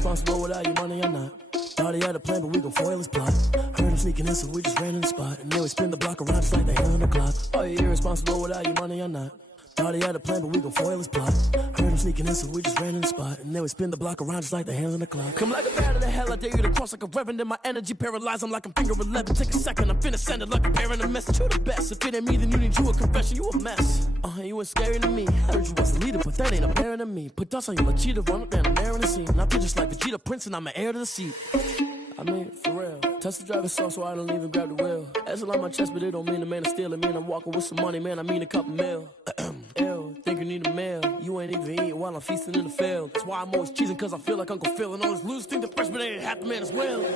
irresponsible without your money or not. Thought he had a plan, but we gon' foil his plot. Heard him sneaking in, so we just ran in the spot. And then we spin the block around just like the hand on the clock. Are you irresponsible without your money or not? Thought he had a plan, but we gon' foil his plot. Heard him sneaking in, so we just ran in the spot. And then we spin the block around just like the hands on the clock. Come like a bat of the hell, I dare you to cross like a reverend. And my energy paralyzed, I'm like I'm finger 11. Take a second, I'm finna send it like a parent a message. You the best, if it ain't me, then you need you a confession. You a mess, you ain't scary to me. Heard you was a leader, but that ain't apparent to me. Put dust on you like cheetah, run up down the air in the scene. And I feel just like Vegeta Prince, and I'm an heir to the seat. I mean, for real. Touch the driver's soft so I don't even grab the wheel. That's on my chest, but it don't mean the man is stealing. Man, I'm walking with some money, man, I mean a couple mil. Ew, think you need a meal. You ain't even eating while I'm feasting in the field. That's why I'm always cheesing, cause I feel like Uncle Phil. And all those losers think the freshman ain't half the man as well.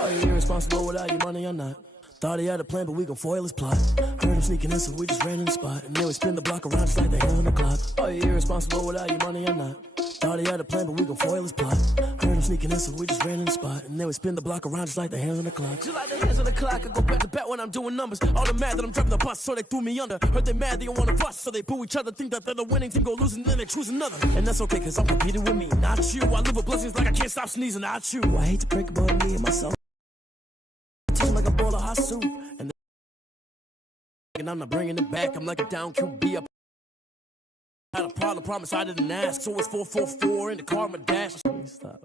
Are you irresponsible without your money or not? Thought he had a plan, but we gon' foil his plot. Heard him sneaking in, so we just ran in the spot. And then we spin the block around just like the hands on the clock. Are you irresponsible without your money or not? Thought he had a plan, but we gon' foil his plot. Heard him sneaking in, so we just ran in the spot. And then we spin the block around just like the hands on the clock. Just like the hands on the clock, I go back to back when I'm doing numbers. All the mad that I'm driving the bus, so they threw me under. Heard they mad, they don't wanna bust, so they boo each other. Think that they're the winning team, go losing, then they choose another. And that's okay, cause I'm competing with me, not you. I live with blessings like I can't stop sneezing, not you. I hate to break about me and myself. Teaching like a bowl of hot soup. And I'm not bringing it back, I'm like a down QB up. Had a problem, promise I didn't ask. So it's 444 in the car, my dash. Stop.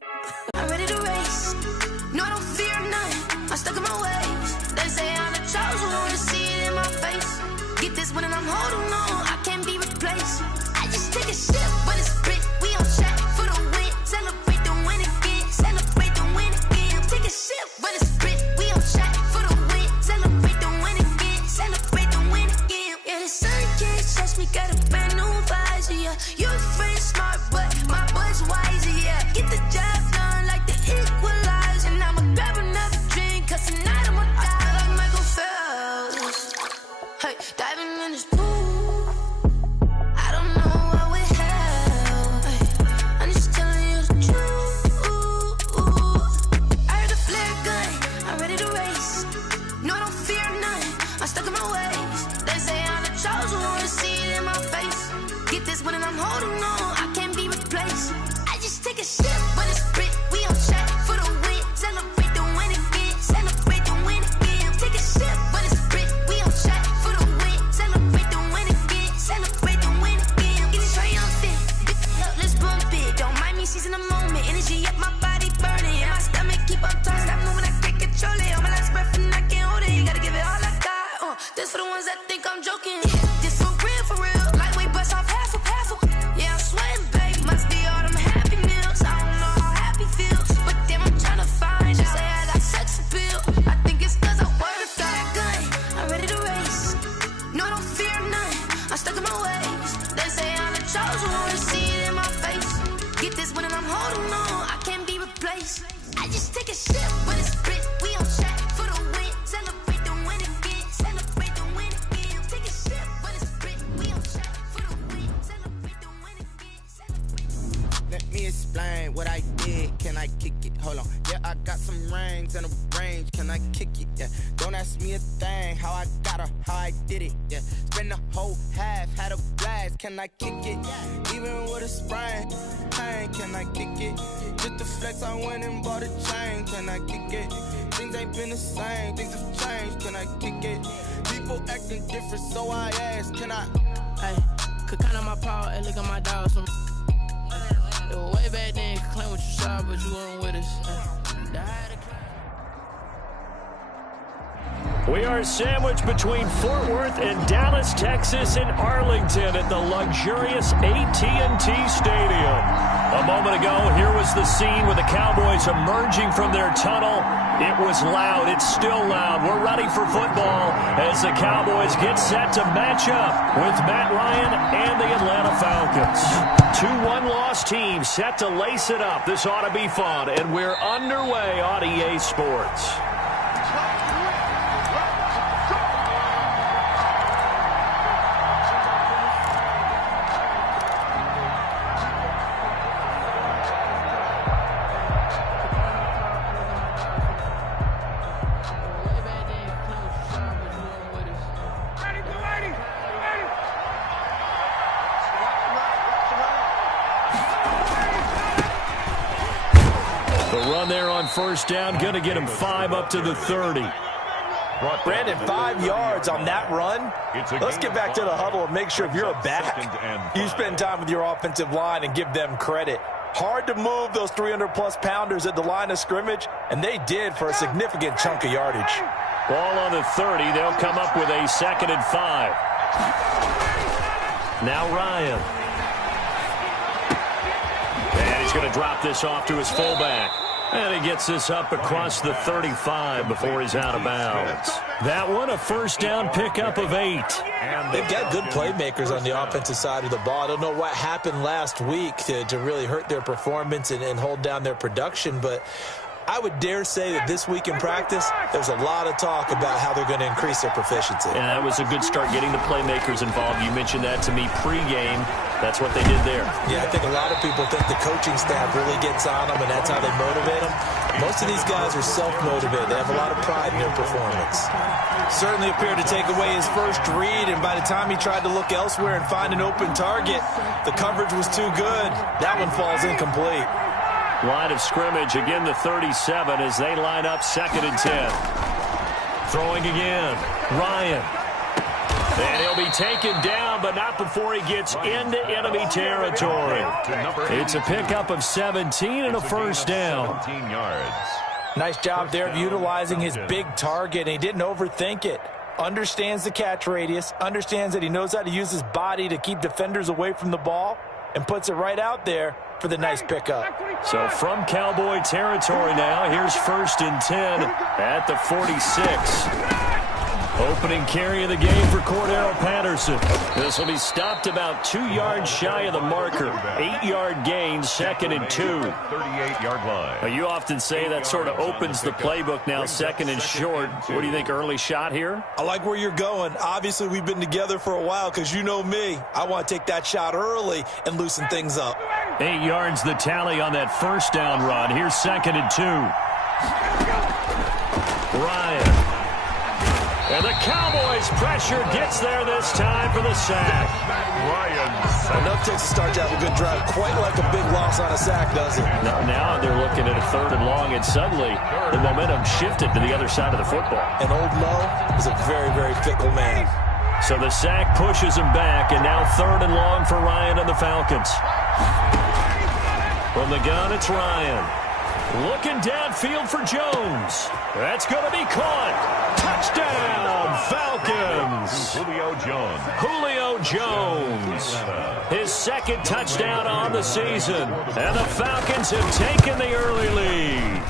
I'm ready to race. No, I don't fear nothing. I'm stuck in my ways. They say I'm the chosen one, see it in my face. Get this one and I'm holding on. I can't be replaced. I just take a sip, but it's split. We on track for the win. Celebrate the win again. Celebrate the win again. Take a sip, but it's split. We on track for the win. Celebrate the win again. Celebrate the win again. Yeah, the sun can't touch me. Got a brand new visor. Yeah, you're friend smart, but my boy's wiser. Yeah, get the job done like the equalizer. And I'ma grab another drink, cause tonight I'ma die like Michael Phelps. Hey, diving in this pool. I don't know what we have. Hey, I'm just telling you the truth. I heard the flare gun. I'm ready to race. No, I don't fear nothing. I'm stuck in my ways. They say I'm the chosen one, see it in my face. Get this one and I'm holding on. I can't be replaced. I just take a sip, but it's split. We on track for the win. Celebrate the win again. Celebrate the win again. Take a sip, but it's split. We on track for the win. Celebrate the win again. Celebrate the win again. Get it triumphant. Let's bump it. Don't mind me seizing the moment. Energy up my body burning. And my stomach keep on turning. Stop moving, I can't control it. On my last breath and I can't hold it. You gotta give it all I got. This for the ones that think I'm joking. This for real, for real. Lightweight bust off half a. Yeah, I'm sweating, babe. Must be all them happy meals. I don't know how happy feels, but damn, I'm trying to find you. Say I got sex appeal. I think it's cause I wear a fat gun. I'm ready to race. No, I don't fear nothing. I'm stuck in my ways. They say I'm the chosen one, see it in my face. Get this one and I'm holding on. I can't be replaced. I just take a sip, but it's split. We on track for the win. Celebrate the win again. Celebrate the win again. Take a sip, but it's split. We on track for the win. Celebrate the win again. Let me explain what I did. Can I kick it? Hold on. Yeah, I got some rings and a range. Can I kick it? Yeah. Don't ask me a thing. How I got her, how I did it. Yeah. Spend the whole half, had a blast. Can I kick it? Even with a sprain. Pain, can I kick it? Just the flex, I went and bought a chain. Can I kick it? Things ain't been the same. Things have changed. Can I kick it? People acting different, so I ask. Can I? Hey, could count on my power, and look at my dogs. It was way back then, could claim what you saw, but you weren't with us. We are sandwiched between Fort Worth and Dallas, Texas, and Arlington at the luxurious AT&T Stadium. A moment ago, here was the scene with the Cowboys emerging from their tunnel. It was loud. It's still loud. We're ready for football as the Cowboys get set to match up with Matt Ryan and the Atlanta Falcons. 2 one-loss teams set to lace it up. This ought to be fun, and we're underway on EA Sports. The run there on first down, going to get him 5 up to the 30. Brandon, 5 yards on that run. Let's get back to the huddle and make sure if you're a back, you spend time with your offensive line and give them credit. Hard to move those 300-plus pounders at the line of scrimmage, and they did for a significant chunk of yardage. Ball on the 30. They'll come up with a 2nd and 5. Now Ryan. And he's going to drop this off to his fullback. And he gets this up across the 35 before he's out of bounds. That one, a first down pickup of 8. They've got good playmakers on the offensive side of the ball. I don't know what happened last week to really hurt their performance and hold down their production, but I would dare say that this week in practice, there's a lot of talk about how they're going to increase their proficiency. And that was a good start getting the playmakers involved. You mentioned that to me pregame. That's what they did there. Yeah, I think a lot of people think the coaching staff really gets on them, and that's how they motivate them. Most of these guys are self-motivated. They have a lot of pride in their performance. Certainly appeared to take away his first read, and by the time he tried to look elsewhere and find an open target, the coverage was too good. That one falls incomplete. Line of scrimmage, again the 37 as they line up 2nd and 10. Throwing again, Ryan. And he'll be taken down, but not before he gets into enemy territory. It's a pickup of 17 and a first down. 17 yards. Nice job there of utilizing his big target, and he didn't overthink it. Understands the catch radius, understands that he knows how to use his body to keep defenders away from the ball, and puts it right out there for the nice pickup. So from Cowboy territory now, here's 1st and 10 at the 46. Opening carry of the game for Cordero Patterson. This will be stopped about 2 yards shy of the marker. 8-yard gain, 2nd and 2. 38-yard line. You often say that sort of opens the playbook now, 2nd and short. What do you think, early shot here? I like where you're going. Obviously, we've been together for a while because you know me. I want to take that shot early and loosen things up. 8 yards the tally on that first down run. Here's 2nd and 2. Ryan. And the Cowboys pressure gets there this time for the sack. Enough takes to start to have a good drive. Quite like a big loss on a sack, does it? Now they're looking at a 3rd and long, and suddenly the momentum shifted to the other side of the football. And old Mo is a very, very fickle man. So the sack pushes him back, and now 3rd and long for Ryan and the Falcons. From the gun, it's Ryan. Looking downfield for Jones. That's going to be caught. Touchdown, Falcons. Julio Jones. His 2nd touchdown on the season. And the Falcons have taken the early lead.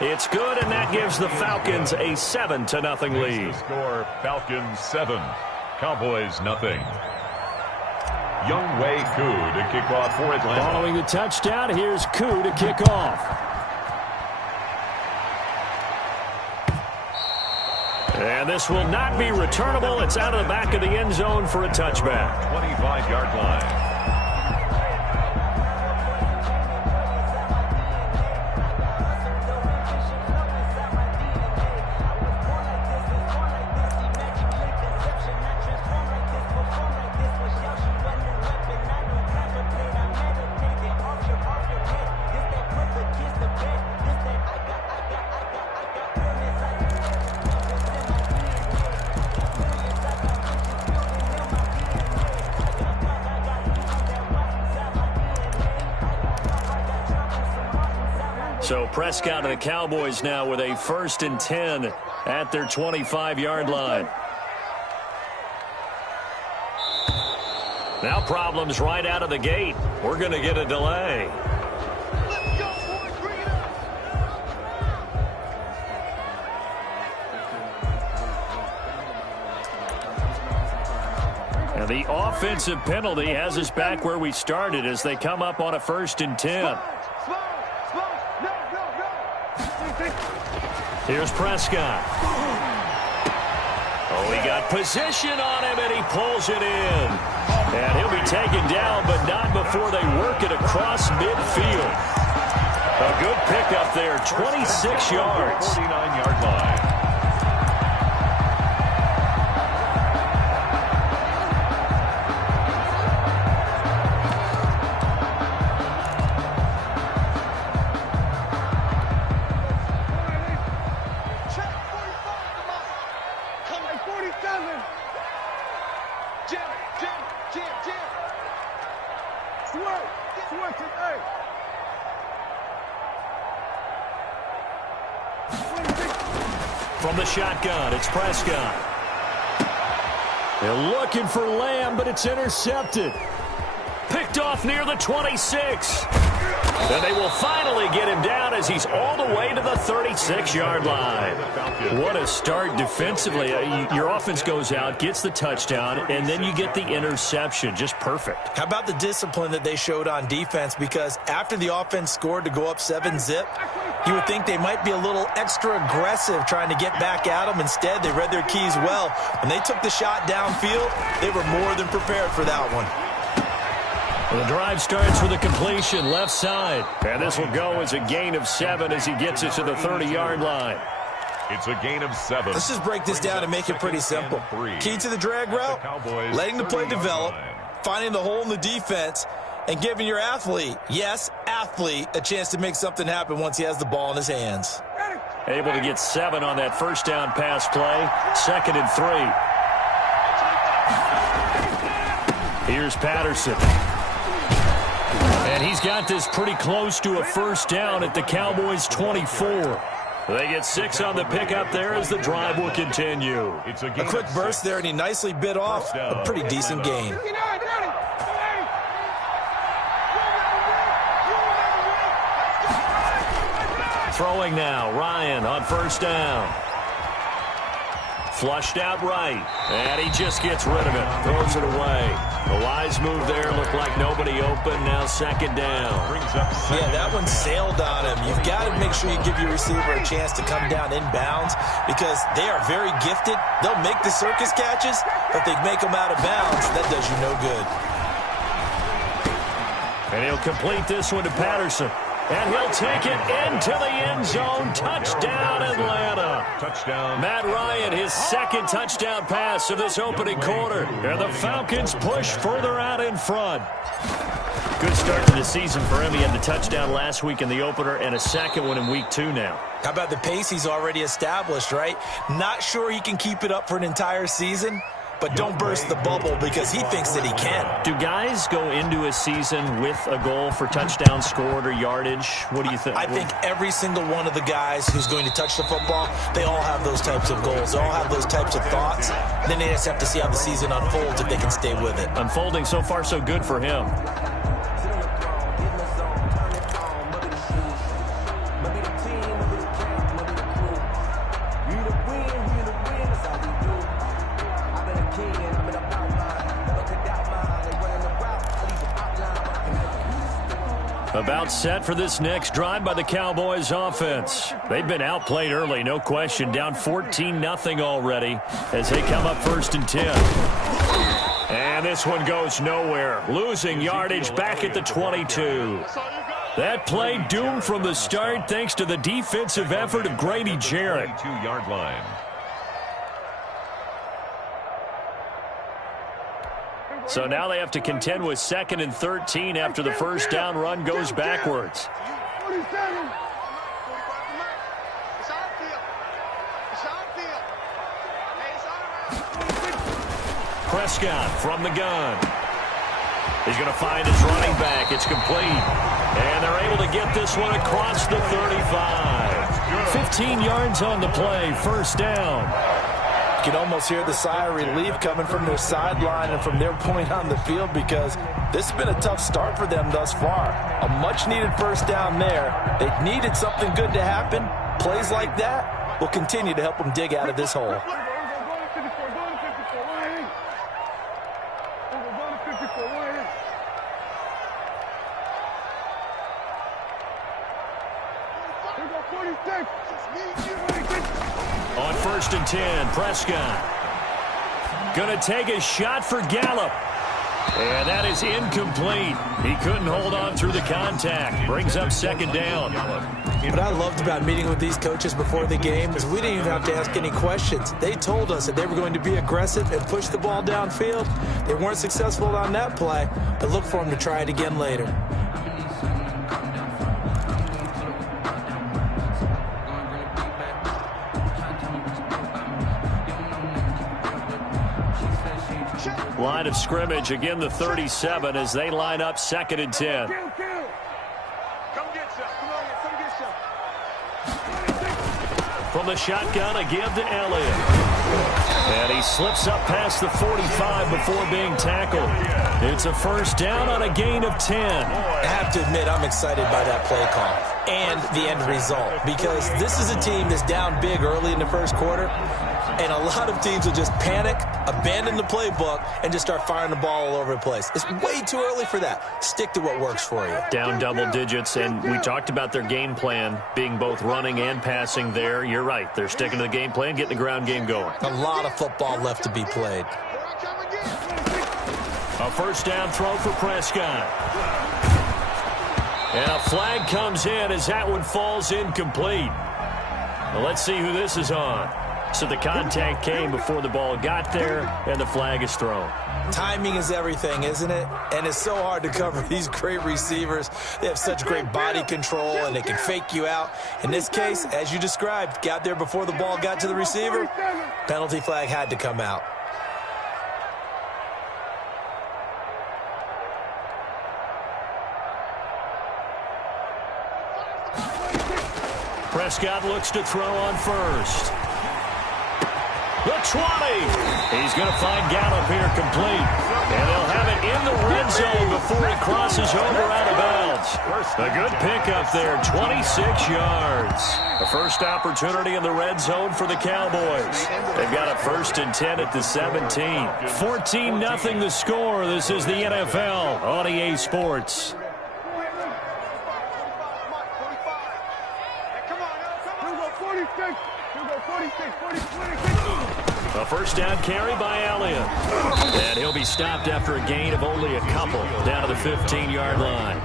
It's good, and that gives the Falcons a 7-0 lead. Score, Falcons 7, Cowboys 0. Younghoe Koo to kick off for Atlanta. Following the touchdown, here's Koo to kick off. And this will not be returnable. It's out of the back of the end zone for a touchback. 25-yard line. So Prescott and the Cowboys now with a 1st and 10 at their 25-yard line. Now problems right out of the gate. We're going to get a delay. And the offensive penalty has us back where we started as they come up on a 1st and 10. Here's Prescott. Oh, he got position on him, and he pulls it in. And he'll be taken down, but not before they work it across midfield. A good pickup there, 26 yards. 49-yard line. From the shotgun, it's Prescott. They're looking for Lamb, but it's intercepted. Picked off near the 26. And they will finally get him down as he's all the way to the 36-yard line. What a start defensively. Your offense goes out, gets the touchdown, and then you get the interception. Just perfect. How about the discipline that they showed on defense? Because after the offense scored to go up 7-zip, you would think they might be a little extra aggressive trying to get back at them. Instead, they read their keys well. When they took the shot downfield, they were more than prepared for that one. The drive starts with a completion left side. And this will go as a gain of 7 as he gets it to the 30-yard line. It's a gain of 7. Let's just break this down and make it pretty simple. Key to the drag route, letting the play develop, finding the hole in the defense, and giving your athlete, yes, athlete, a chance to make something happen once he has the ball in his hands. Able to get 7 on that first down pass play. 2nd and 3. Here's Patterson. And he's got this pretty close to a first down at the Cowboys' 24. They get 6 on the pickup there as the drive will continue. A quick burst there, and he nicely bit off a pretty decent gain. Throwing now, Ryan on first down. Flushed out right, and he just gets rid of it, throws it away. A wise move there, looked like nobody open, now 2nd down. Yeah, that one sailed on him. You've got to make sure you give your receiver a chance to come down inbounds because they are very gifted. They'll make the circus catches, but if they make them out of bounds, that does you no good. And he'll complete this one to Patterson. And he'll take it into the end zone. Touchdown, Atlanta. Touchdown. Matt Ryan, his 2nd touchdown pass of this opening quarter. And the Falcons push further out in front. Good start to the season for him. He had the touchdown last week in the opener and a 2nd one in week 2 now. How about the pace he's already established, right? Not sure he can keep it up for an entire season, but don't burst the bubble because he thinks that he can. Do guys go into a season with a goal for touchdowns scored or yardage? What do you think? I think every single one of the guys who's going to touch the football, they all have those types of goals. They all have those types of thoughts. Then they just have to see how the season unfolds if they can stay with it. Unfolding so far so good for him. About set for this next drive by the Cowboys offense. They've been outplayed early, no question. Down 14-0 already as they come up 1st and 10. And this one goes nowhere. Losing yardage back at the 22. That play doomed from the start thanks to the defensive effort of Grady Jarrett. 2-yard line. So now they have to contend with 2nd and 13 after the first down run goes backwards. Prescott from the gun. He's going to find his running back. It's complete. And they're able to get this one across the 35. 15 yards on the play, first down. You can almost hear the sigh of relief coming from their sideline and from their point on the field because this has been a tough start for them thus far. A much-needed first down there. They needed something good to happen. Plays like that will continue to help them dig out of this hole. On 1st and 10, Prescott going to take a shot for Gallup. And that is incomplete. He couldn't hold on through the contact. Brings up 2nd down. What I loved about meeting with these coaches before the game is we didn't even have to ask any questions. They told us that they were going to be aggressive and push the ball downfield. They weren't successful on that play, but look for them to try it again later. Line of scrimmage, again the 37 as they line up 2nd and 10. From the shotgun, a give to Elliott. And he slips up past the 45 before being tackled. It's a first down on a gain of 10. I have to admit, I'm excited by that play call and the end result, because this is a team that's down big early in the first quarter, and a lot of teams will just panic, abandon the playbook, and just start firing the ball all over the place. It's way too early for that. Stick to what works for you. Down double digits, and we talked about their game plan being both running and passing there. You're right. They're sticking to the game plan, getting the ground game going. A lot of football left to be played. A first down throw for Prescott. And a flag comes in as that one falls incomplete. Well, let's see who this is on. So the contact came before the ball got there, and the flag is thrown. Timing is everything, isn't it? And it's so hard to cover these great receivers. They have such great body control, and they can fake you out. In this case, as you described, got there before the ball got to the receiver. Penalty flag had to come out. Prescott looks to throw on first. The 20. He's going to find Gallup here complete. And they'll have it in the red zone before he crosses over out of bounds. A good pickup there, 26 yards. A first opportunity in the red zone for the Cowboys. They've got a 1st and 10 at the 17. 14-0 the score. This is the NFL on EA Sports. A first down carry by Elliott. And he'll be stopped after a gain of only a couple down to the 15-yard line.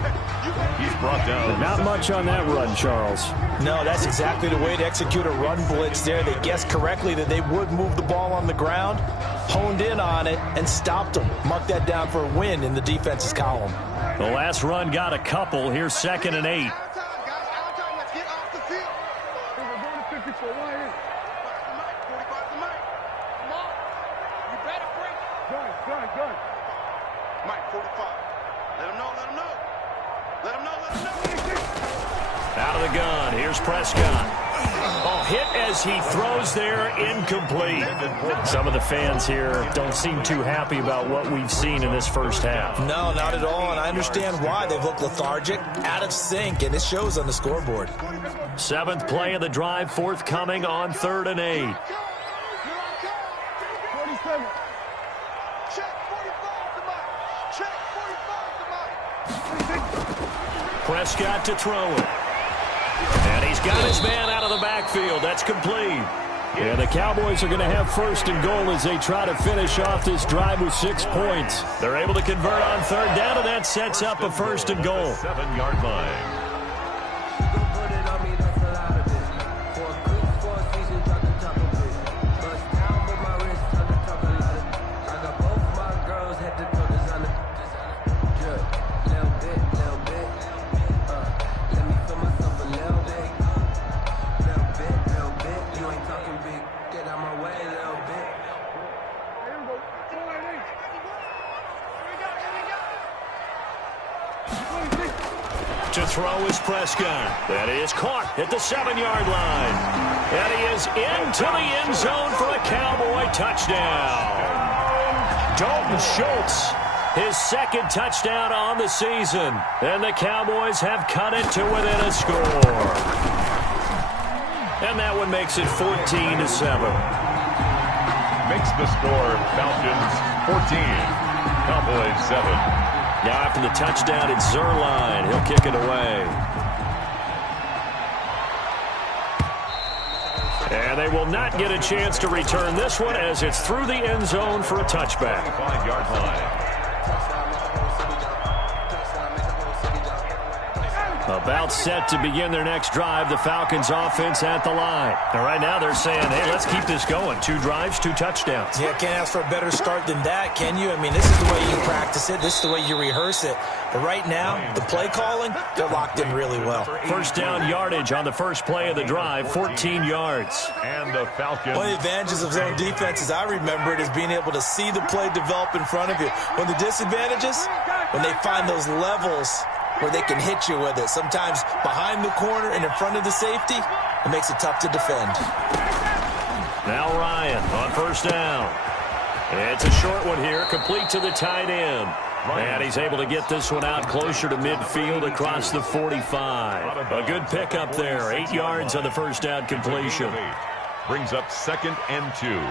He's brought down. Not much on that run, Charles. No, that's exactly the way to execute a run blitz there. They guessed correctly that they would move the ball on the ground, honed in on it, and stopped them. Mark that down for a win in the defense's column. The last run got a couple. Here's 2nd and 8. Out of the gun, here's Prescott. Oh, hit as he throws there, incomplete. Some of the fans here don't seem too happy about what we've seen in this first half. No, not at all, and I understand why. They've looked lethargic, out of sync, and it shows on the scoreboard. 7th play of the drive, forthcoming on 3rd and 8. Prescott to throw it. And he's got his man out of the backfield. That's complete. And the Cowboys are going to have 1st and goal as they try to finish off this drive with 6 points. They're able to convert on 3rd down, and that sets up a 1st and goal. 7-yard line. To throw is Prescott. That is caught at the 7-yard line. And he is into the end zone for a Cowboy touchdown. Dalton Schultz, his 2nd touchdown on the season. And the Cowboys have cut it to within a score. And that one makes it 14-7. Makes the score Falcons 14, Cowboys 7. Now after the touchdown, it's Zerline. He'll kick it away. And they will not get a chance to return this one as it's through the end zone for a touchback. 5-yard line. About set to begin their next drive, the Falcons offense at the line. And right now they're saying, hey, let's keep this going. 2 drives, 2 touchdowns. Yeah, can't ask for a better start than that, can you? I mean, this is the way you practice it. This is the way you rehearse it. But right now, the play calling, they're locked in really well. First down yardage on the first play of the drive, 14 yards. And the Falcons. One of the advantages of zone defense, as I remember it, is being able to see the play develop in front of you. One of the disadvantages, when they find those levels where they can hit you with it. Sometimes behind the corner and in front of the safety, it makes it tough to defend. Now Ryan on first down. It's a short one here, complete to the tight end. And he's able to get this one out closer to midfield across the 45. A good pickup there. 8 yards on the first down completion. Brings up 2nd and 2.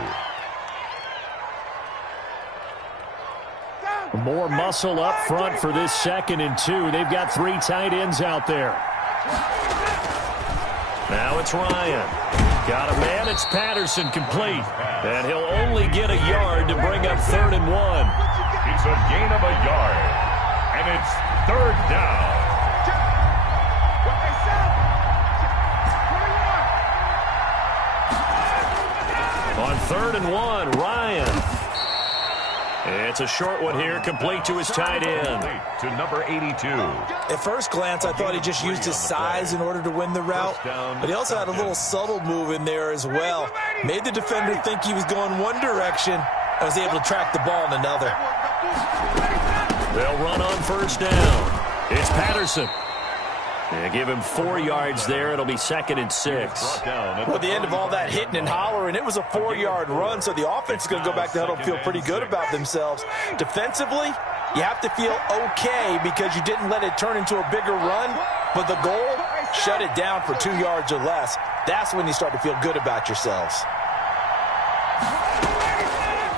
More muscle up front for this 2nd and 2. They've got 3 tight ends out there. Now it's Ryan. Got a man. It's Patterson complete. And he'll only get a yard to bring up 3rd and 1. It's a gain of a yard. And it's 3rd down. On 3rd and 1, Ryan. It's a short one here, complete to his tight end. To number 82. At first glance, I thought he just used his size in order to win the route, but he also had a little subtle move in there as well. Made the defender think he was going one direction and was able to track the ball in another. They'll run on first down. It's Patterson. They give him 4 yards there. It'll be 2nd and 6. Well, at the end of all that hitting and hollering, it was a 4-yard run, so the offense is going to go back to huddle and feel pretty good about themselves. Defensively, you have to feel okay because you didn't let it turn into a bigger run, but the goal, shut it down for 2 yards or less. That's when you start to feel good about yourselves.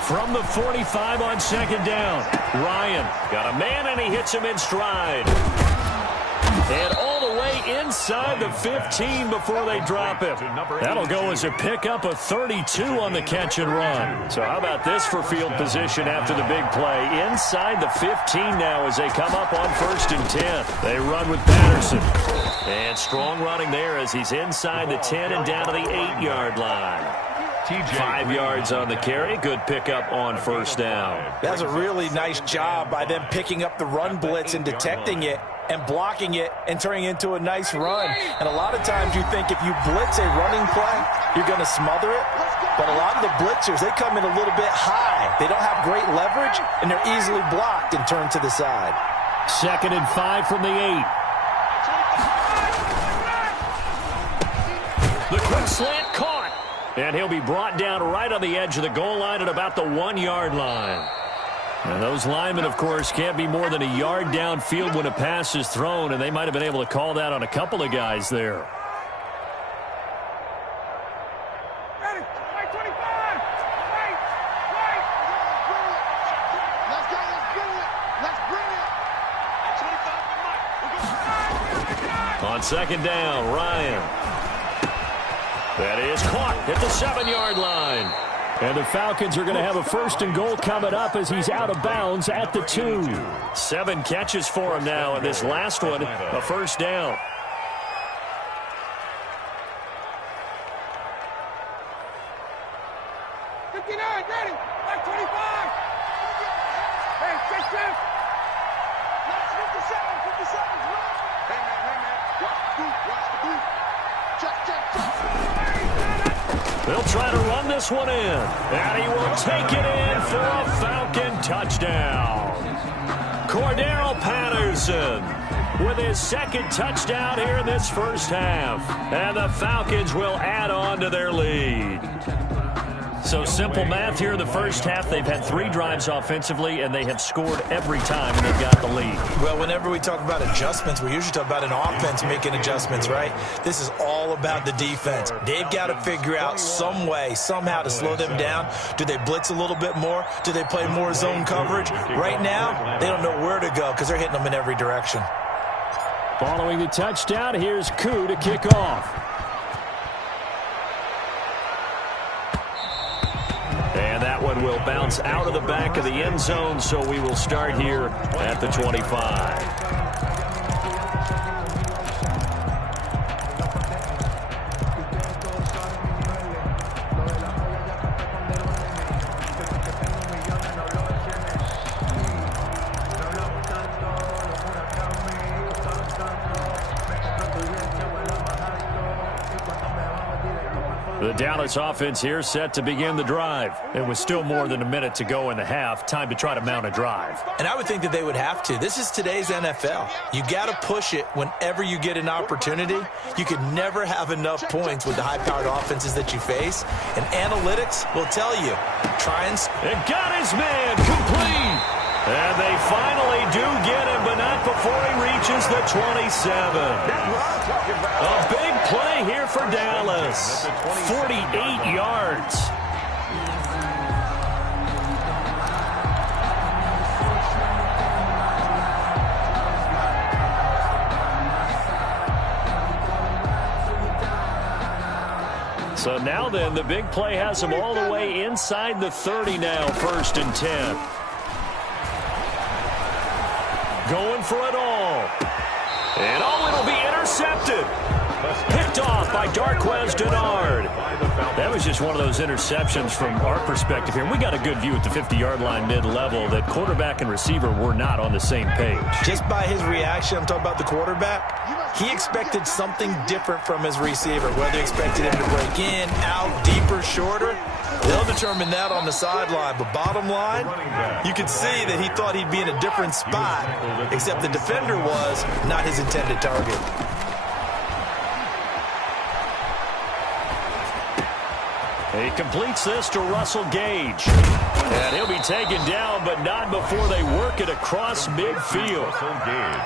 From the 45 on 2nd down, Ryan got a man, and he hits him in stride. And all the way inside the 15 before they drop him. That'll go as a pickup of 32 on the catch and run. So how about this for field position after the big play? Inside the 15 now as they come up on 1st and 10. They run with Patterson. And strong running there as he's inside the 10 and down to the 8-yard line. 5 yards on the carry. Good pickup on first down. That's a really nice job by them picking up the run blitz and detecting it and blocking it and turning it into a nice run. And a lot of times you think if you blitz a running play, you're going to smother it. But a lot of the blitzers, they come in a little bit high. They don't have great leverage, and they're easily blocked and turned to the side. 2nd and 5 from the 8. The quick slant caught. And he'll be brought down right on the edge of the goal line at about the 1-yard line. And those linemen, of course, can't be more than a yard downfield when a pass is thrown, and they might have been able to call that on a couple of guys there. On 2nd down, Ryan. That is caught at the 7-yard line. And the Falcons are going to have a 1st and goal coming up as he's out of bounds at the 2. 7 catches for him now, and this last one, a 1st down. They'll try to run this one in, and he will take it in for a Falcon touchdown. Cordero Patterson with his 2nd touchdown here in this first half, and the Falcons will add on to their lead. So simple math here in the first half. They've had 3 drives offensively, and they have scored every time, and they've got the lead. Well, whenever we talk about adjustments, we usually talk about an offense making adjustments, right? This is all about the defense. They've got to figure out some way, somehow to slow them down. Do they blitz a little bit more? Do they play more zone coverage? Right now, they don't know where to go because they're hitting them in every direction. Following the touchdown, here's Koo to kick off. And that one will bounce out of the back of the end zone, so we will start here at the 25. The Dallas offense here set to begin the drive. It was still more than a minute to go in the half. Time to try to mount a drive. And I would think that they would have to. This is today's NFL. You got to push it whenever you get an opportunity. You could never have enough points with the high-powered offenses that you face. And analytics will tell you. Try and... It got his man complete. And they finally do get him, but not before he reaches the 27. A big play here for Dallas. 48 yards. So now then, the big play has him all the way inside the 30 now, 1st and 10. Going for it all. And it'll be intercepted. Picked off by Darquez Denard. That was just one of those interceptions from our perspective here. We got a good view at the 50-yard line mid-level that quarterback and receiver were not on the same page. Just by his reaction, I'm talking about the quarterback, he expected something different from his receiver, whether he expected him to break in, out, deeper, shorter. They'll determine that on the sideline. But bottom line, you could see that he thought he'd be in a different spot, except the defender was not his intended target. He completes this to Russell Gage. And he'll be taken down, but not before they work it across midfield.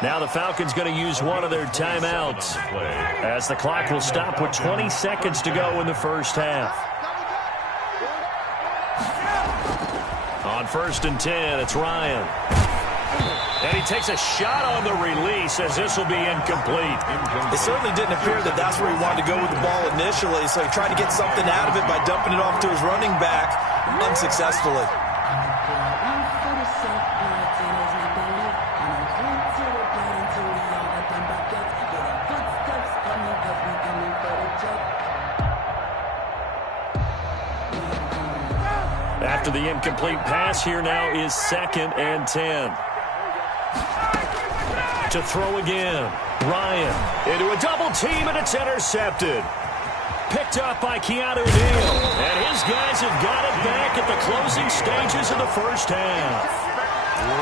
Now the Falcons going to use one of their timeouts, as the clock will stop with 20 seconds to go in the first half. On 1st and 10, it's Ryan. And he takes a shot on the release, as this will be incomplete. It certainly didn't appear that that's where he wanted to go with the ball initially, so he tried to get something out of it by dumping it off to his running back unsuccessfully. After the incomplete pass, here now is 2nd and 10. To throw again. Ryan into a double team, and it's intercepted. Picked up by Keanu Neal. And his guys have got it back at the closing stages of the first half.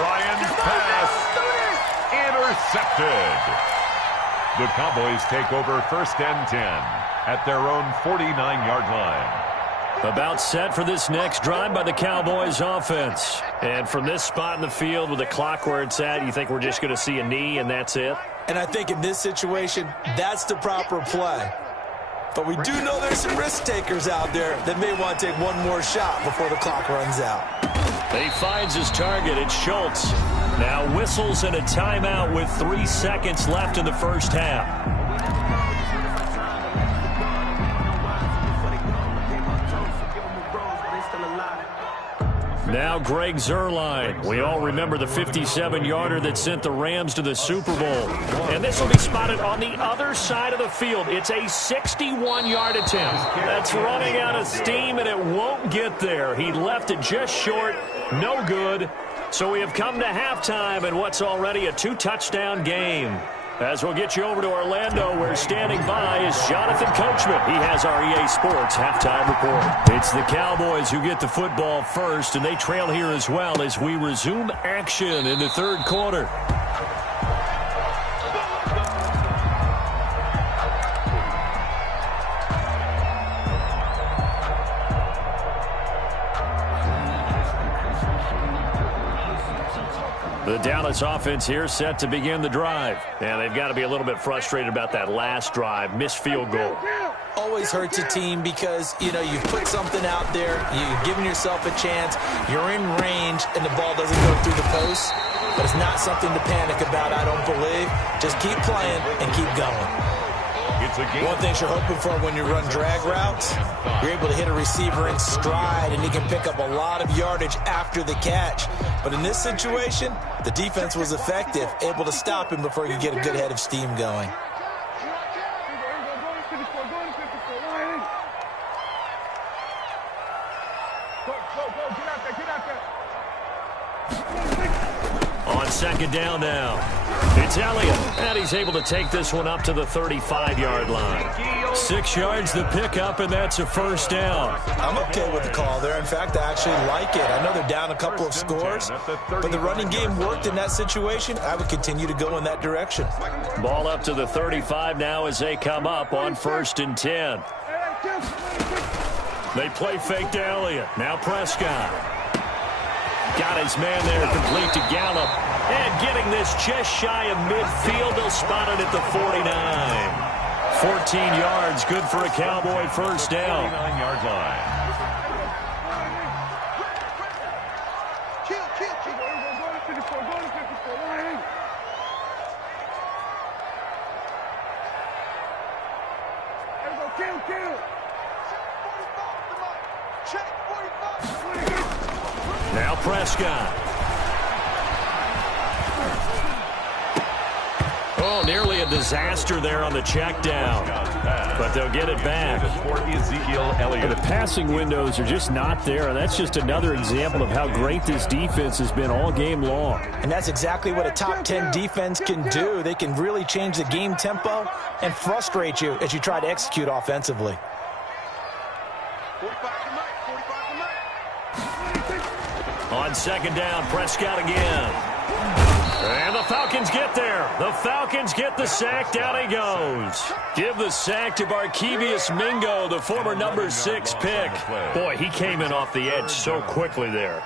Ryan's pass intercepted. The Cowboys take over 1st and 10 at their own 49-yard line. About set for this next drive by the Cowboys offense. And from this spot in the field with the clock where it's at, you think we're just going to see a knee and that's it? And I think in this situation, that's the proper play. But we do know there's some risk takers out there that may want to take one more shot before the clock runs out. He finds his target. It's Schultz. Now whistles and a timeout with 3 seconds left in the first half. Now Greg Zuerlein. We all remember the 57-yarder that sent the Rams to the Super Bowl. And this will be spotted on the other side of the field. It's a 61-yard attempt. That's running out of steam, and it won't get there. He left it just short. No good. So we have come to halftime in what's already a 2-touchdown game. As we'll get you over to Orlando, where standing by is Jonathan Coachman. He has our EA Sports halftime report. It's the Cowboys who get the football first, and they trail here as well as we resume action in the third quarter. The Dallas offense here set to begin the drive. And they've got to be a little bit frustrated about that last drive. Missed field goal. Always hurts a team because, you've put something out there. You've given yourself a chance. You're in range, and the ball doesn't go through the post. But it's not something to panic about, I don't believe. Just keep playing and keep going. One thing you're hoping for when you run drag routes, you're able to hit a receiver in stride, and he can pick up a lot of yardage after the catch. But in this situation, the defense was effective, able to stop him before he could get a good head of steam going. On second down now. It's Elliott, and he's able to take this one up to the 35-yard line. 6 yards the pickup, and that's a first down. I'm okay with the call there. In fact, I actually like it. I know they're down a couple of scores, but the running game worked in that situation. I would continue to go in that direction. Ball up to the 35 now as they come up on 1st and 10. They play fake to Elliott. Now Prescott. Got his man there, complete to Gallup. And getting this just shy of midfield. They'll spot it at the 49. 14 yards, good for a Cowboy first down. 49-yard line. Now Prescott. Oh, nearly a disaster there on the check down. But they'll get it back. For Ezekiel Elliott. The passing windows are just not there, and that's just another example of how great this defense has been all game long. And that's exactly what a top 10 defense can do. They can really change the game tempo and frustrate you as you try to execute offensively. On second down, Prescott again. And the Falcons get there. The Falcons get the sack. Down he goes. Give the sack to Barkevius Mingo, the former number 6 pick. Boy, he came in off the edge so quickly there.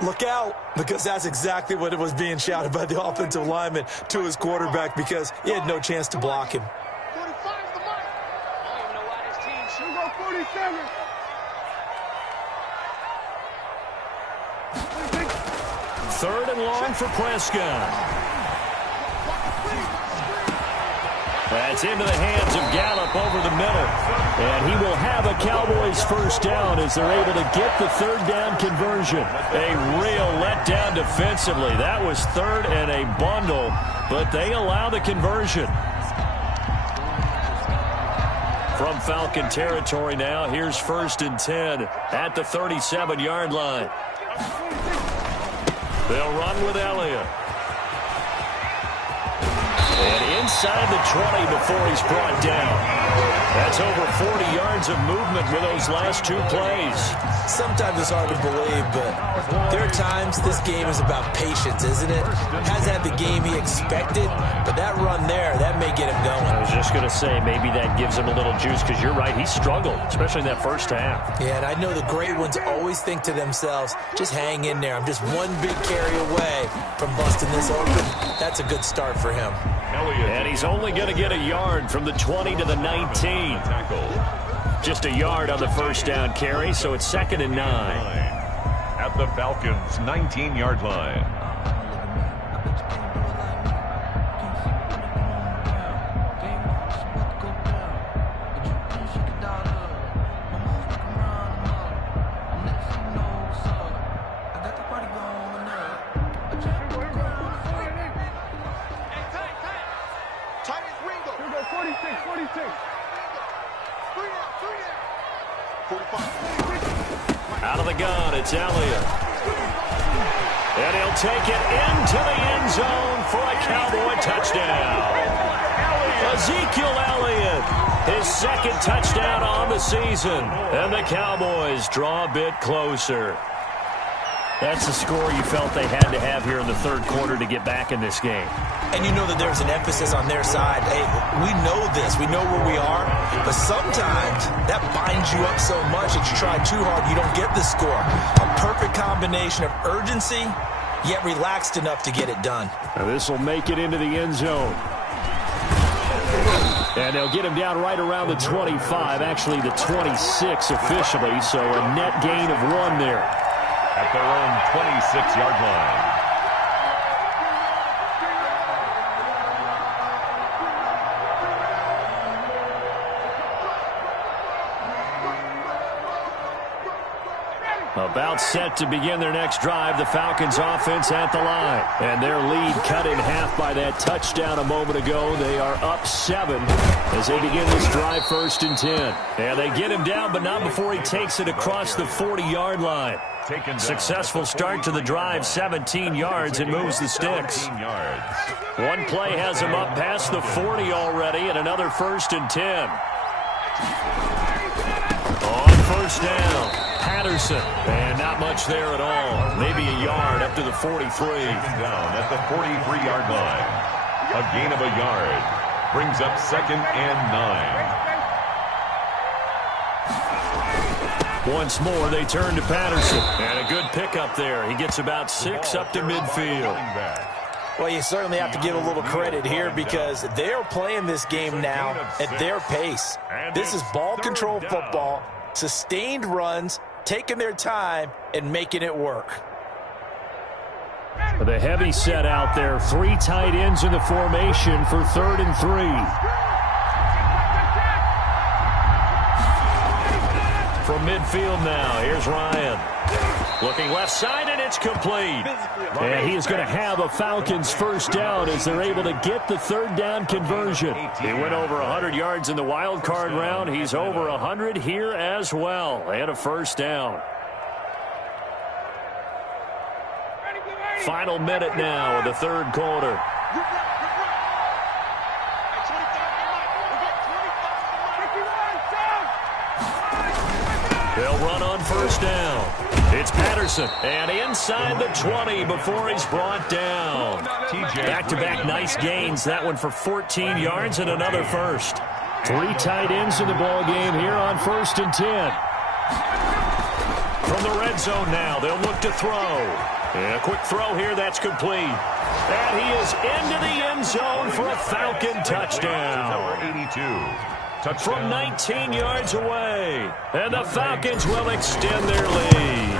Look out, because that's exactly what it was being shouted by the offensive lineman to his quarterback, because he had no chance to block him. 45's the mark. I don't even know why this team should go 47. Third and long for Prescott. That's into the hands of Gallup over the middle. And he will have a Cowboys first down as they're able to get the third down conversion. A real letdown defensively. That was third and a bundle, but they allow the conversion. From Falcon territory now, here's 1st and 10 at the 37-yard line. They'll run with Elliott. And inside the 20 before he's brought down. That's over 40 yards of movement with those last 2 plays. Sometimes it's hard to believe, but there are times this game is about patience, isn't it? Hasn't had the game he expected, but that run there, that may get him going. I was just going to say, maybe that gives him a little juice, because you're right, he struggled, especially in that first half. Yeah, and I know the great ones always think to themselves, just hang in there. I'm just one big carry away from busting this open. That's a good start for him. And he's only going to get a yard from the 20 to the 19. Just a yard on the first down carry, so it's 2nd and 9. At the Falcons' 19-yard line. Out of the gun, it's Elliott. And he'll take it into the end zone for a Cowboy touchdown. Ezekiel Elliott, his 2nd touchdown on the season. And the Cowboys draw a bit closer. That's the score you felt they had to have here in the 3rd quarter to get back in this game. And you know that there's an emphasis on their side. Hey, we know this. We know where we are. But sometimes that binds you up so much that you try too hard, you don't get the score. A perfect combination of urgency, yet relaxed enough to get it done. Now this will make it into the end zone. And they'll get him down right around the 25, actually the 26 officially, so a net gain of 1 there. At their own 26-yard line. About set to begin their next drive, the Falcons offense at the line. And their lead cut in half by that touchdown a moment ago. They are up 7 as they begin this drive 1st and 10. And they get him down, but not before he takes it across the 40-yard line. Successful start to the drive, 17 yards, and moves the sticks. One play has him up past the 40 already, and another 1st and 10. On 1st down, Patterson, and not much there at all. Maybe a yard up to the 43. Down at the 43-yard line. A gain of a yard brings up 2nd and 9. Once more, they turn to Patterson, and a good pickup there. He gets about 6 up to midfield. Well, you certainly have to give a little credit here because they're playing this game now at their pace. This is ball control football, sustained runs, taking their time, and making it work. The heavy set out there. 3 tight ends in the formation for 3rd and 3. From midfield now, here's Ryan. Looking left side, and it's complete. And he is going to have a Falcons 1st down as they're able to get the 3rd down conversion. He went over 100 yards in the wild card round. He's over 100 here as well. And a 1st down. Final minute now of the 3rd quarter. They'll run on 1st down. It's Patterson, and inside the 20 before he's brought down. Back-to-back nice gains. That one for 14 yards and another 1st. 3 tight ends in the ball game here on 1st and 10. From the red zone now, they'll look to throw. And a quick throw here, that's complete. And he is into the end zone for a Falcon touchdown. Number 82. From 19 yards away. And the Falcons will extend their lead.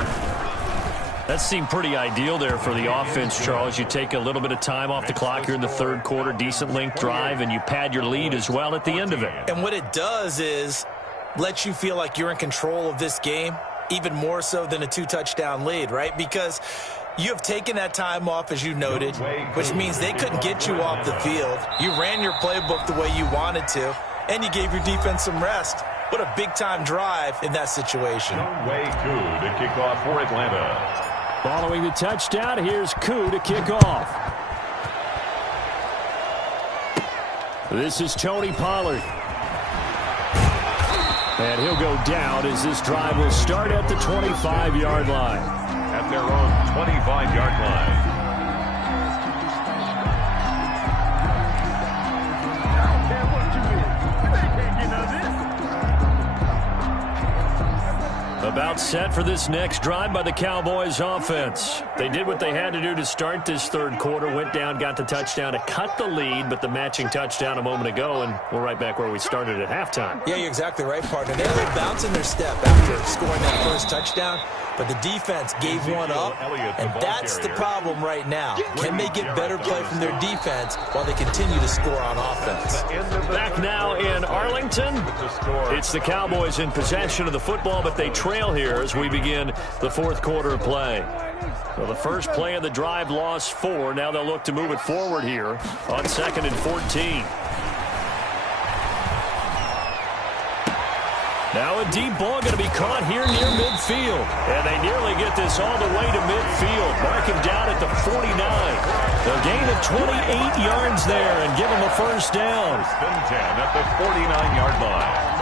That seemed pretty ideal there for the offense, Charles. You take a little bit of time off the clock here in the 3rd quarter, decent length drive, and you pad your lead as well at the end of it. And what it does is let you feel like you're in control of this game, even more so than a 2-touchdown lead, right? Because you have taken that time off, as you noted, which means they couldn't get you off the field. You ran your playbook the way you wanted to, and you gave your defense some rest. What a big-time drive in that situation. Way Koo to kick off for Atlanta. Following the touchdown, here's Koo to kick off. This is Tony Pollard. And he'll go down as this drive will start at the 25-yard line. At their own 25-yard line. About set for this next drive by the Cowboys offense. They did what they had to do to start this 3rd quarter, went down, got the touchdown to cut the lead, but the matching touchdown a moment ago, and we're right back where we started at halftime. Yeah, you're exactly right, partner. They're a little bouncing their step after scoring that 1st touchdown, but the defense gave one up, and that's the problem right now. Can they get better play from their defense while they continue to score on offense? Back now in Arlington, it's the Cowboys in possession of the football, but they trail here as we begin the 4th quarter of play. So the first play of the drive lost 4. Now they'll look to move it forward here on 2nd and 14. Now a deep ball going to be caught here near midfield. And they nearly get this all the way to midfield. Mark him down at the 49. A gain of 28 yards there and give him a 1st down. 10 at the 49-yard line.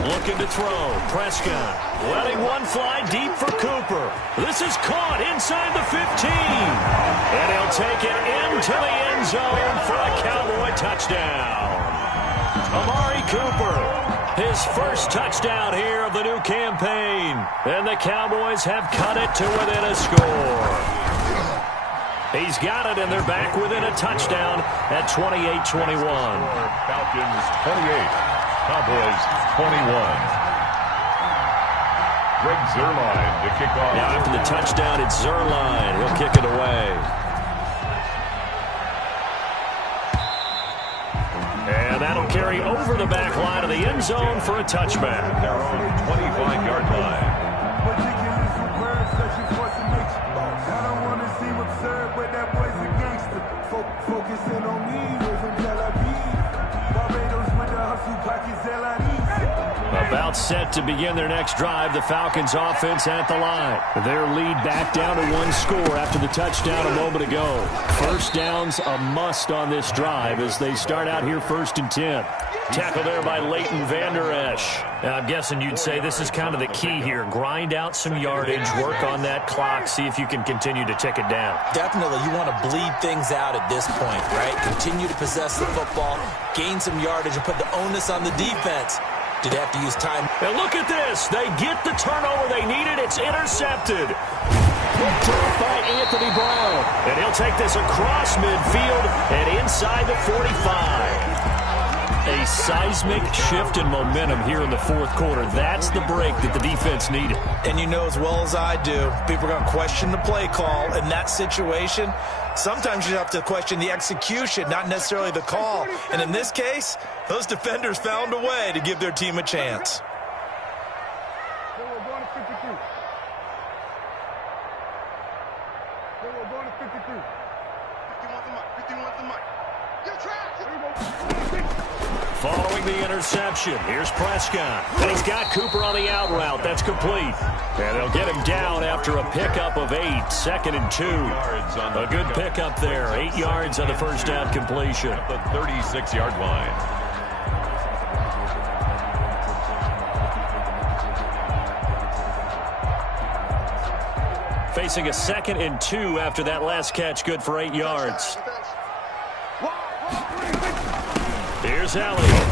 Looking to throw. Prescott letting one fly deep for Cooper. This is caught inside the 15. And he'll take it into the end zone for a Cowboy touchdown. Amari Cooper, his 1st touchdown here of the new campaign. And the Cowboys have cut it to within a score. He's got it, and they're back within a touchdown at 28-21. Falcons 28. Cowboys 21. Greg Zuerlein to kick off. Now after the touchdown, it's Zuerlein. He'll kick it away. And that'll carry over the back line of the end zone for a touchback. Their own 25-yard line. Focusing on me, from Tel Aviv. Barbados with the hustle, pockets About set to begin their next drive, the Falcons offense at the line. Their lead back down to one score after the touchdown a moment ago. First down's a must on this drive as they start out here 1st and 10. Tackle there by Leighton Vander Esch. Now, I'm guessing you'd say this is kind of the key here. Grind out some yardage, work on that clock, see if you can continue to tick it down. Definitely, you want to bleed things out at this point, right? Continue to possess the football, gain some yardage, and put the onus on the defense. Did they have to use time? And look at this. They get the turnover they needed. It's intercepted. Picked by Anthony Brown. And he'll take this across midfield and inside the 45. A seismic shift in momentum here in the fourth quarter. That's the break that the defense needed. And you know as well as I do, people are going to question the play call in that situation. Sometimes you have to question the execution, not necessarily the call. And in this case, those defenders found a way to give their team a chance. Following the interception, here's Prescott. And he's got Cooper on the out route. That's complete. And they'll get him down after a pickup of 8. 2nd and 2. A good pickup there. 8 yards on the first down completion. At the 36-yard line. Facing a 2nd and 2 after that last catch, good for 8 yards. Here's Elliott.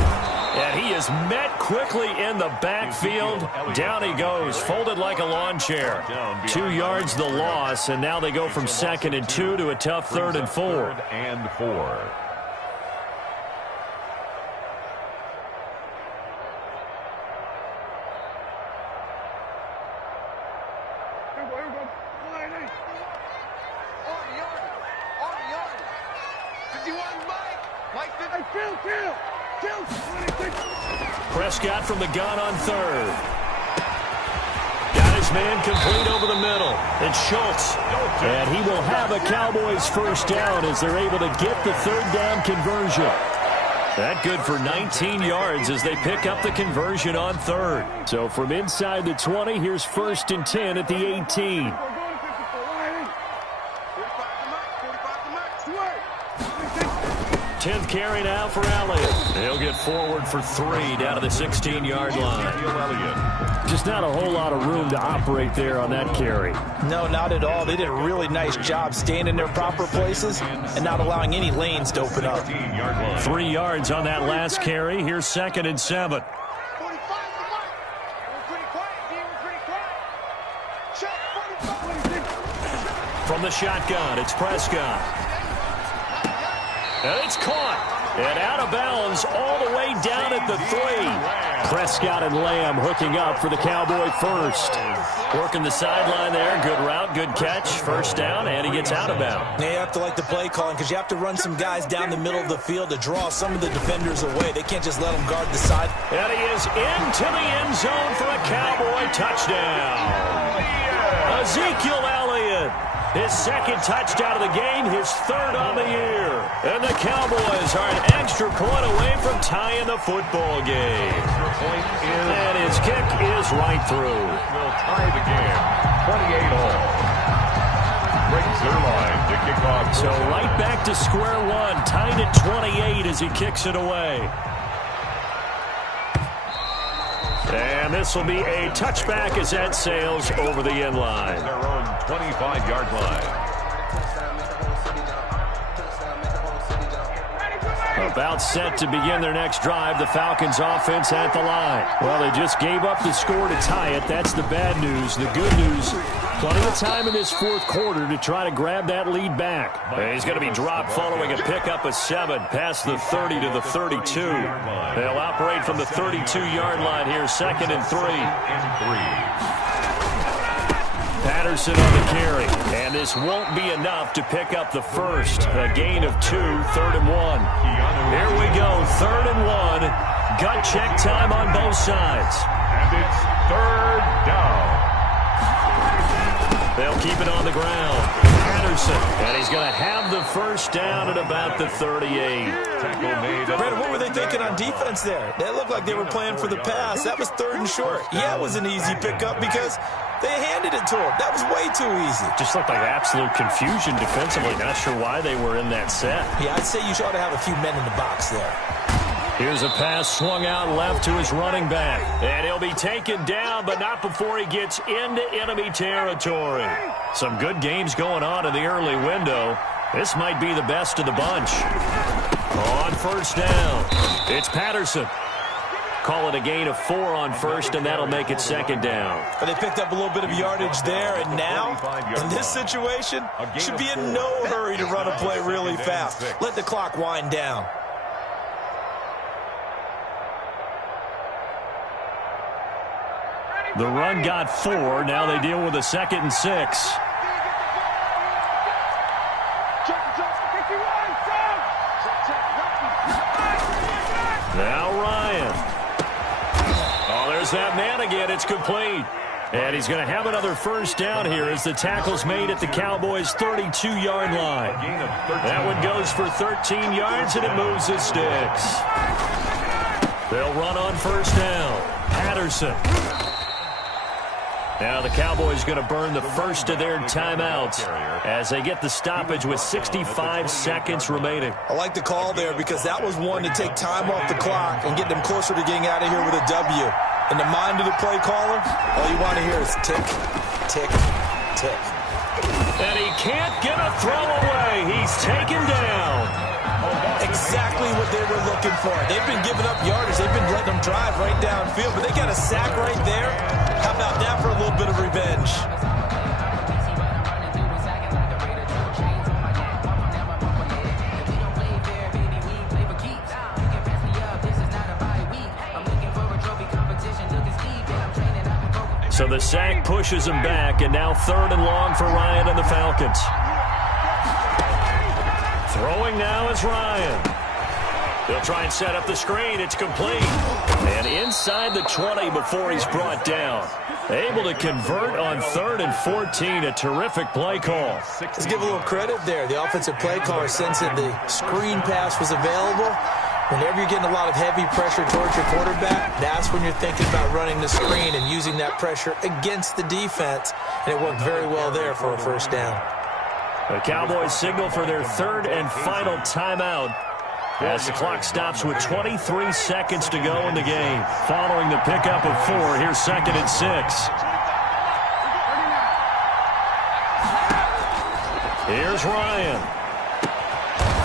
And he is met quickly in the backfield. Down he goes, folded like a lawn chair. 2 yards the loss, and now they go from 2nd and 2 to a tough 3rd and 4. 3rd and 4. Prescott from the gun on 3rd. Got his man complete over the middle. It's Schultz. And he will have a Cowboys first down as they're able to get the 3rd down conversion. That good for 19 yards as they pick up the conversion on 3rd. So from inside the 20, here's 1st and 10 at the 18. 10th carry now for Elliott. He'll get forward for 3 down to the 16-yard line. Just not a whole lot of room to operate there on that carry. No, not at all. They did a really nice job staying in their proper places and not allowing any lanes to open up. 3 yards on that last carry. Here's 2nd and 7. From the shotgun, it's Prescott. And it's caught. And out of bounds all the way down at the 3. Prescott and Lamb hooking up for the Cowboy first. Working the sideline there. Good route, good catch. First down, and he gets out of bounds. Now you have to like the play calling because you have to run some guys down the middle of the field to draw some of the defenders away. They can't just let them guard the side. And he is into the end zone for a Cowboy touchdown. Ezekiel Elliott. His 2nd touchdown of the game, his 3rd on the year. And the Cowboys are an extra point away from tying the football game. And his kick is right through. Will tie the game. 28-all. Greg Zuerlein to kick off. So right back to square one, tied at 28 as he kicks it away. And this will be a touchback as that sails over the end line. Their own 25-yard line. About set to begin their next drive, the Falcons offense at the line. Well, they just gave up the score to tie it. That's the bad news. The good news, plenty of time in this fourth quarter to try to grab that lead back. He's going to be dropped following a pickup of 7 past the 30 to the 32. They'll operate from the 32-yard line here, 2nd and 3. Patterson on the carry. And this won't be enough to pick up the first. A gain of 2, 3rd and 1. Here we go, 3rd and 1. Gut check time on both sides. And it's 3rd down. They'll keep it on the ground. Patterson, and he's going to have the first down at about the 38. Brandon, what were they thinking on defense there? That looked like they were playing for the pass. That was 3rd and short. Yeah, it was an easy pickup because they handed it to him. That was way too easy. Just looked like absolute confusion defensively. Not sure why they were in that set. Yeah, I'd say you ought to have a few men in the box there. Here's a pass swung out left to his running back. And he'll be taken down, but not before he gets into enemy territory. Some good games going on in the early window. This might be the best of the bunch. On first down, it's Patterson. Call it a gain of 4 on first, and that'll make it 2nd down. But they picked up a little bit of yardage there, and now, in this situation, should be in no hurry to run a play really fast. Let the clock wind down. The run got 4. Now they deal with a 2nd and 6. Now Ryan. Oh, there's that man again. It's complete. And he's going to have another first down here as the tackle's made at the Cowboys' 32-yard line. That one goes for 13 yards, and it moves the sticks. They'll run on first down. Patterson. Now the Cowboys going to burn the first of their timeouts as they get the stoppage with 65 seconds remaining. I like the call there because that was one to take time off the clock and get them closer to getting out of here with a W. In the mind of the play caller, all you want to hear is tick, tick, tick. And he can't get a throw away. He's taken down. Exactly what they were looking for. They've been giving up yardage. They've been letting them drive right downfield, but they got a sack right there. How about that for a little bit of revenge? So the sack pushes him back, and now 3rd and long for Ryan and the Falcons. Throwing now is Ryan. They'll try and set up the screen. It's complete. And inside the 20 before he's brought down. Able to convert on 3rd and 14. A terrific play call. Let's give a little credit there. The offensive play caller sensing the screen pass was available. Whenever you're getting a lot of heavy pressure towards your quarterback, that's when you're thinking about running the screen and using that pressure against the defense. And it worked very well there for a first down. The Cowboys signal for their 3rd and final timeout as the clock stops with 23 seconds to go in the game. Following the pickup of 4, here's 2nd and 6. Here's Ryan.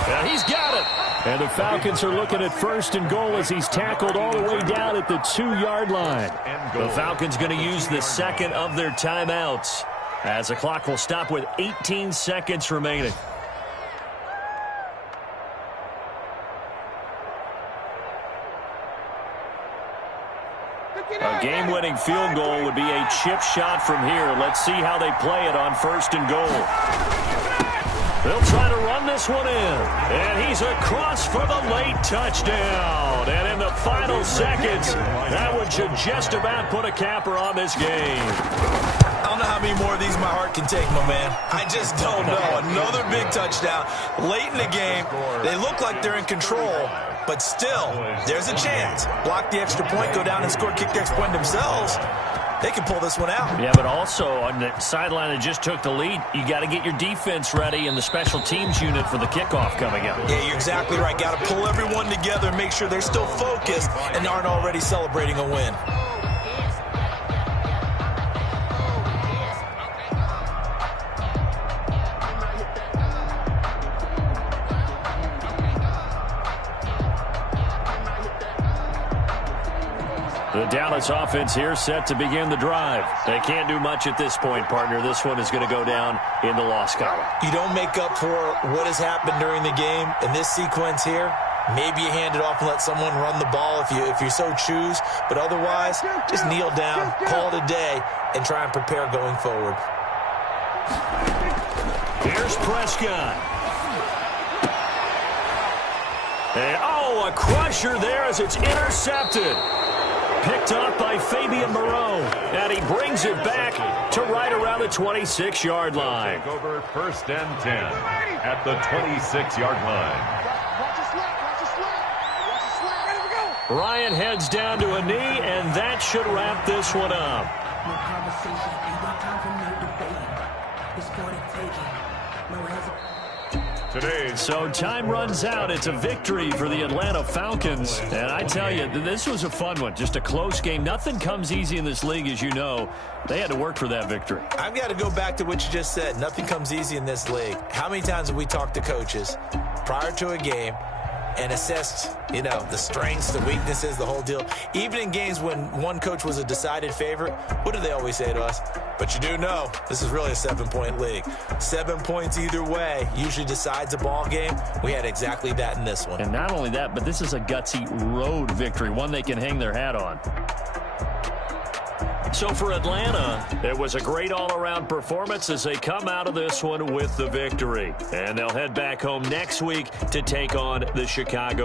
Now he's got it. And the Falcons are looking at 1st and goal as he's tackled all the way down at the 2-yard line. The Falcons going to use the 2nd of their timeouts as the clock will stop with 18 seconds remaining. A game-winning field goal would be a chip shot from here. Let's see how they play it on 1st and goal. They'll try to run this one in. And he's across for the late touchdown. And in the final seconds, that one should just about put a capper on this game. I don't know how many more of these my heart can take, my man. I just don't know. Another big touchdown. Late in the game, they look like they're in control. But still, there's a chance. Block the extra point, go down and score, kick the extra point themselves. They can pull this one out. Yeah, but also on the sideline that just took the lead, you got to get your defense ready and the special teams unit for the kickoff coming up. Yeah, you're exactly right. Got to pull everyone together and make sure they're still focused and aren't already celebrating a win. The Dallas offense here set to begin the drive. They can't do much at this point, partner. This one is going to go down in the loss column. You don't make up for what has happened during the game. In this sequence here, maybe you hand it off and let someone run the ball if you so choose. But otherwise, just kneel down, call it a day, and try and prepare going forward. Here's Prescott. And, oh, a crusher there as it's intercepted. Picked off by Fabian Moreau. And he brings it back to right around the 26-yard line. Take over 1st and 10 at the 26-yard line. Watch your slap. Watch your slap. Watch your slap. Ready to go. Ryan heads down to a knee, and that should wrap this one up. No conversation, ain't got time for no debate. It's for the taking. No hesitation. So time runs out. It's a victory for the Atlanta Falcons. And I tell you, this was a fun one. Just a close game. Nothing comes easy in this league, as you know. They had to work for that victory. I've got to go back to what you just said. Nothing comes easy in this league. How many times have we talked to coaches prior to a game and assessed, the strengths, the weaknesses, the whole deal? Even in games when one coach was a decided favorite, what do they always say to us? But you do know this is really a 7-point league. 7 points either way usually decides a ball game. We had exactly that in this one. And not only that, but this is a gutsy road victory, one they can hang their hat on. So for Atlanta, it was a great all-around performance as they come out of this one with the victory. And they'll head back home next week to take on the Chicago